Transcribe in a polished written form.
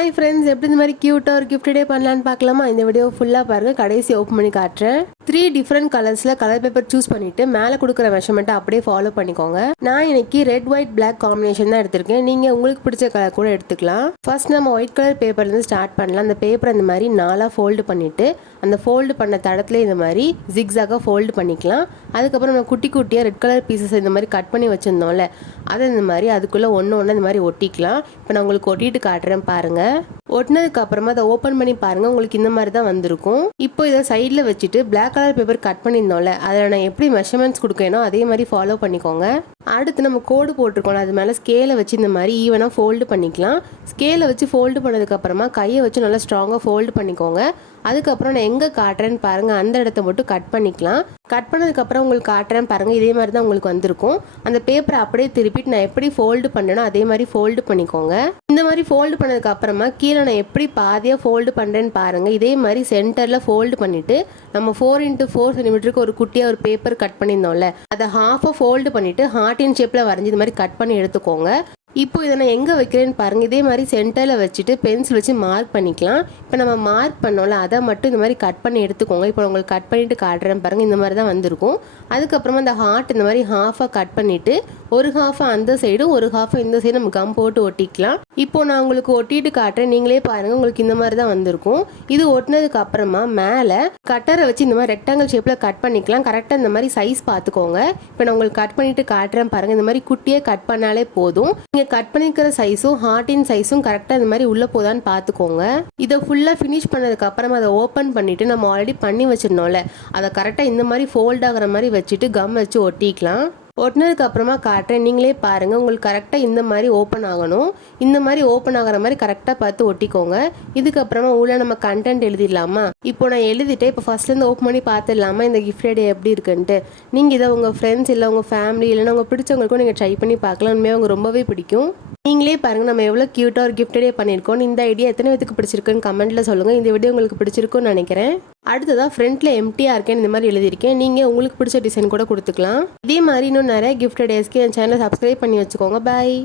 Hi friends, எப்படி இந்த மாதிரி க்யூட்டாக ஒரு கிஃப்ட் டே பண்ணலான்னு பார்க்கலாமா? இந்த வீடியோ ஃபுல்லாக பாருங்கள், கடைசி ஓப்பன் பண்ணி காட்டுறேன். 3 டிஃப்ரெண்ட் கலர்ஸில் கலர் பேப்பர் சூஸ் பண்ணிவிட்டு மேலே கொடுக்குற மெஷர்மெண்ட்டை அப்படியே ஃபாலோ பண்ணிக்கோங்க. நான் இன்னைக்கு ரெட் ஒயிட் பிளாக் காம்பினேஷன் தான் எடுத்திருக்கேன். நீங்கள் உங்களுக்கு பிடிச்ச கலர் கூட எடுத்துக்கலாம். ஃபர்ஸ்ட் நம்ம ஒயிட் கலர் பேப்பர்லேருந்து ஸ்டார்ட் பண்ணலாம். அந்த பேப்பரை இந்த மாதிரி 4 ஃபோல்டு பண்ணிவிட்டு அந்த ஃபோல்டு பண்ண தடத்துல இந்த மாதிரி ஜிக்ஸாக ஃபோல்டு பண்ணிக்கலாம். அதுக்கப்புறம் நம்ம குட்டி குட்டியாக ரெட் கலர் பீசஸ் இந்த மாதிரி கட் பண்ணி வச்சுருந்தோம்ல, அதை இந்த மாதிரி அதுக்குள்ளே ஒன்று இந்த மாதிரி ஒட்டிக்கலாம். இப்போ நான் உங்களுக்கு ஒட்டிட்டு காட்டுறேன் பாருங்கள். ஒட்டினதுக்கு அப்புறமா அதை ஓப்பன் பண்ணி பாருங்கள், உங்களுக்கு இந்த மாதிரி தான் வந்திருக்கும். இப்போ இதை சைடில் வச்சுட்டு பிளாக் கலர் பேப்பர் கட் பண்ணியிருந்தோம்ல, அதில் நான் எப்படி மெஷர்மெண்ட்ஸ் கொடுக்கணும் அதே மாதிரி ஃபாலோ பண்ணிக்கோங்க. அடுத்து நம்ம கோடு போட்டிருக்கோம், அது மேலே ஸ்கேலை வச்சு இந்த மாதிரி ஈவனாக ஃபோல்டு பண்ணிக்கலாம். ஸ்கேலை வச்சு ஃபோல்டு பண்ணதுக்கப்புறமா கையை வச்சு நல்லா ஸ்ட்ராங்காக ஃபோல்டு பண்ணிக்கோங்க. அதுக்கப்புறம் நான் எங்கே காட்டுறேன்னு பாருங்கள், அந்த இடத்த மட்டும் கட் பண்ணிக்கலாம். கட் பண்ணதுக்கப்புறம் உங்களுக்கு காட்டுறேன் பாருங்கள், இதே மாதிரி தான் உங்களுக்கு வந்திருக்கும். அந்த பேப்பரை அப்படியே திருப்பிட்டு நான் எப்படி ஃபோல்டு பண்ணேனோ அதே மாதிரி ஃபோல்டு பண்ணிக்கோங்க. இந்த மாதிரி ஃபோல்டு பண்ணதுக்கு அப்புறமா கீழே நான் எப்படி பாதியாக ஃபோல்டு பண்ணுறேன்னு பாருங்கள். இதே மாதிரி சென்டரில் ஃபோல்டு பண்ணிவிட்டு நம்ம 4x4 சென்டிமீட்டருக்கு ஒரு குட்டியாக ஒரு பேப்பர் கட் பண்ணியிருந்தோம்ல, அதை ஹாஃபாக ஃபோல்டு பண்ணிவிட்டு ஹார்ட்டின் ஷேப்பில் வரைஞ்சி இந்த மாதிரி கட் பண்ணி எடுத்துக்கோங்க. இப்போ இதை நான் எங்கே வைக்கிறேன்னு பாருங்கள். இதே மாதிரி சென்டரில் வச்சுட்டு பென்சில் வச்சு மார்க் பண்ணிக்கலாம். இப்போ நம்ம மார்க் பண்ணோம்ல, அதை மட்டும் இந்த மாதிரி கட் பண்ணி எடுத்துக்கோங்க. இப்போ உங்களுக்கு கட் பண்ணிவிட்டு காட்டுறேன் பாருங்கள், இந்த மாதிரி தான் வந்திருக்கும். அதுக்கப்புறமா இந்த ஹார்ட் இந்த மாதிரி ஹாஃபாக கட் பண்ணிவிட்டு ஒரு ஹாஃபாக அந்த சைடும் ஒரு ஹாஃபாக இந்த சைடு நம்ம கம் போட்டு ஒட்டிக்கலாம். இப்போ நான் உங்களுக்கு ஒட்டிட்டு காட்டுறேன், நீங்களே பாருங்கள், உங்களுக்கு இந்த மாதிரி தான் வந்திருக்கும். இது ஒட்டினதுக்கு அப்புறமா மேலே கட்டரை வச்சு இந்த மாதிரி ரெக்டாங்கிள் ஷேப்பில் கட் பண்ணிக்கலாம். கரெக்டாக இந்த மாதிரி சைஸ் பார்த்துக்கோங்க. இப்போ நான் உங்களுக்கு கட் பண்ணிவிட்டு காட்டுறேன் பாருங்கள், இந்த மாதிரி குட்டியாக கட் பண்ணாலே போதும். நீங்கள் கட் பண்ணிக்கிற சைஸும் ஹார்ட்டின் சைஸும் கரெக்டாக இந்த மாதிரி உள்ளே போதான்னு பார்த்துக்கோங்க. இதை ஃபுல்லாக ஃபினிஷ் பண்ணதுக்கு அப்புறமா அதை ஓப்பன் பண்ணிவிட்டு நம்ம ஆல்ரெடி பண்ணி வச்சிருந்தோம்ல, அதை கரெக்டாக இந்த மாதிரி ஃபோல்ட் ஆகிற மாதிரி வச்சுட்டு கம் வச்சு ஒட்டிக்கலாம். ஒட்டினதுக்கு அப்புறமா காட்டுறேன், நீங்களே பாருங்கள், உங்களுக்கு கரெக்டாக இந்த மாதிரி ஓப்பன் ஆகணும். இந்த மாதிரி ஓப்பன் ஆகிற மாதிரி கரெக்டாக பார்த்து ஒட்டிக்கோங்க. இதுக்கப்புறமா உள்ள நம்ம கண்டென்ட் எழுதிடலாமா? இப்போ நான் எழுதிட்டேன். இப்போ ஃபர்ஸ்ட்லேருந்து ஓப்பன் பண்ணி பார்த்துடலாமா இந்த கிஃப்ட் டே எப்படி இருக்குன்ட்டு. நீங்கள் இதை உங்கள் ஃப்ரெண்ட்ஸ் இல்லை உங்கள் ஃபேமிலி இல்லைன்னா உங்கள் பிடிச்சவங்களுக்கும் நீங்கள் ட்ரை பண்ணி பார்க்கலாம். உண்மையாக அவங்க ரொம்பவே பிடிக்கும். நீங்களே பாருங்கள், நம்ம எவ்வளோ க்யூட்டாக ஒரு கிஃப்ட் டே பண்ணியிருக்கோம். இந்த ஐடியா எத்தனை பேருக்கு பிடிச்சிருக்குன்னு கமெண்ட்டில் சொல்லுங்கள். இந்த வீடியோ உங்களுக்கு பிடிச்சிருக்குன்னு நினைக்கிறேன். அடுத்ததாக ஃப்ரண்ட்டில் எம்டியாக இருக்கேன்னு இந்த மாதிரி எழுதியிருக்கேன். நீங்கள் உங்களுக்கு பிடிச்ச டிசைன் கூட கொடுத்துக்கலாம். இதே மாதிரி இன்னும் நிறைய கிஃப்ட் டேஸ்க்கு என் சேனலை சப்ஸ்கிரைப் பண்ணி வச்சுக்கோங்க. பாய்.